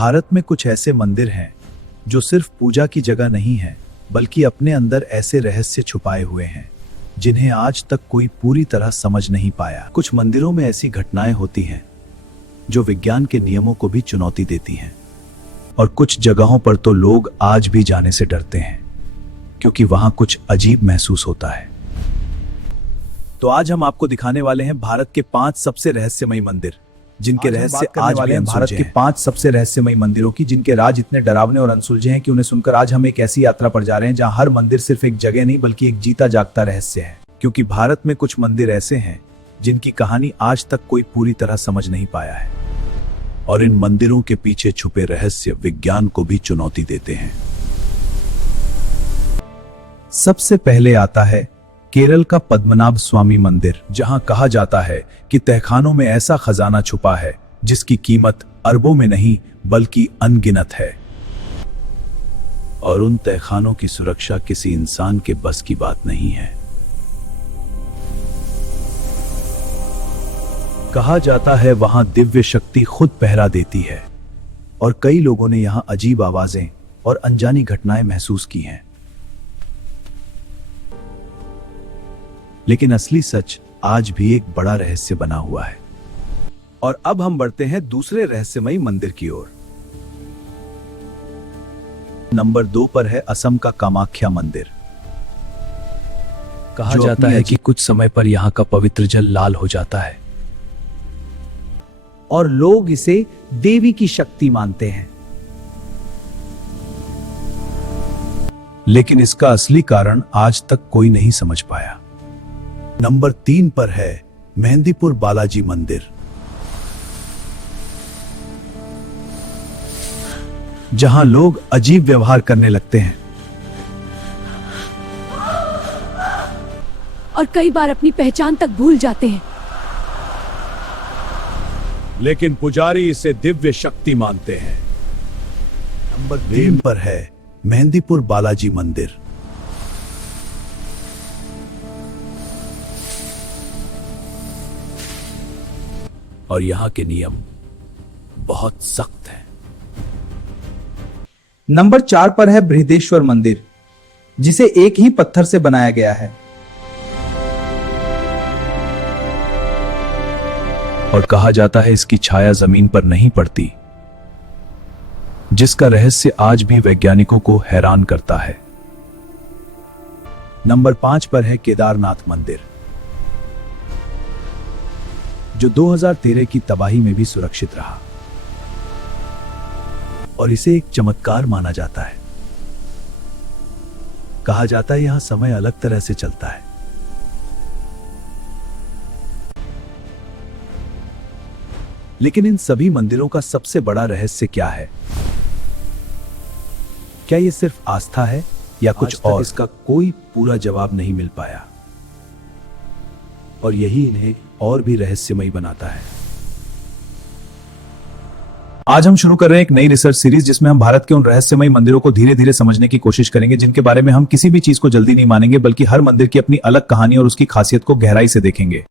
भारत में कुछ ऐसे मंदिर हैं जो सिर्फ पूजा की जगह नहीं है, बल्कि अपने अंदर ऐसे रहस्य छुपाए हुए हैं जिन्हें आज तक कोई पूरी तरह समझ नहीं पाया। कुछ मंदिरों में ऐसी घटनाएं होती हैं जो विज्ञान के नियमों को भी चुनौती देती हैं, और कुछ जगहों पर तो लोग आज भी जाने से डरते हैं क्योंकि वहां कुछ अजीब महसूस होता है। तो आज हम आपको दिखाने वाले हैं भारत के 5 सबसे रहस्यमयी मंदिर, जिनके रहस्य आज भी भारत के 5 सबसे रहस्यमयी मंदिरों की, जिनके राज इतने डरावने और अनसुलझे हैं कि उन्हें सुनकर आज हम एक ऐसी यात्रा पर जा रहे हैं जहां हर मंदिर सिर्फ एक जगह नहीं बल्कि एक जीता जागता रहस्य है। क्योंकि भारत में कुछ मंदिर ऐसे हैं जिनकी कहानी आज तक कोई पूरी तरह समझ नहीं पाया है, और इन मंदिरों के पीछे छुपे रहस्य विज्ञान को भी चुनौती देते हैं। सबसे पहले आता है केरल का पद्मनाभ स्वामी मंदिर, जहां कहा जाता है कि तहखानों में ऐसा खजाना छुपा है जिसकी कीमत अरबों में नहीं बल्कि अनगिनत है, और उन तहखानों की सुरक्षा किसी इंसान के बस की बात नहीं है। कहा जाता है वहां दिव्य शक्ति खुद पहरा देती है, और कई लोगों ने यहां अजीब आवाजें और अनजानी घटनाएं महसूस की हैं। लेकिन असली सच आज भी एक बड़ा रहस्य बना हुआ है। और अब हम बढ़ते हैं दूसरे रहस्यमयी मंदिर की ओर। नंबर 2 पर है असम का कामाख्या मंदिर। कहा जाता है कि कुछ समय पर यहां का पवित्र जल लाल हो जाता है और लोग इसे देवी की शक्ति मानते हैं। लेकिन इसका असली कारण आज तक कोई नहीं समझ पाया। नंबर 3 पर है मेहंदीपुर बालाजी मंदिर, जहां लोग अजीब व्यवहार करने लगते हैं और कई बार अपनी पहचान तक भूल जाते हैं। लेकिन पुजारी इसे दिव्य शक्ति मानते हैं। नंबर 3 पर है मेहंदीपुर बालाजी मंदिर। और यहां के नियम बहुत सख्त हैं। नंबर 4 पर है बृहदेश्वर मंदिर, जिसे एक ही पत्थर से बनाया गया है और कहा जाता है इसकी छाया जमीन पर नहीं पड़ती, जिसका रहस्य आज भी वैज्ञानिकों को हैरान करता है। नंबर 5 पर है केदारनाथ मंदिर, जो 2013 की तबाही में भी सुरक्षित रहा, और इसे एक चमत्कार माना जाता है। कहा जाता है यहां समय अलग तरह से चलता है। लेकिन इन सभी मंदिरों का सबसे बड़ा रहस्य क्या है? क्या ये सिर्फ आस्था है या कुछ और? इसका कोई पूरा जवाब नहीं मिल पाया, और यही इन्हें और भी रहस्यमयी बनाता है। आज हम शुरू कर रहे हैं एक नई रिसर्च सीरीज, जिसमें हम भारत के उन रहस्यमयी मंदिरों को धीरे धीरे समझने की कोशिश करेंगे जिनके बारे में हम किसी भी चीज को जल्दी नहीं मानेंगे, बल्कि हर मंदिर की अपनी अलग कहानी और उसकी खासियत को गहराई से देखेंगे।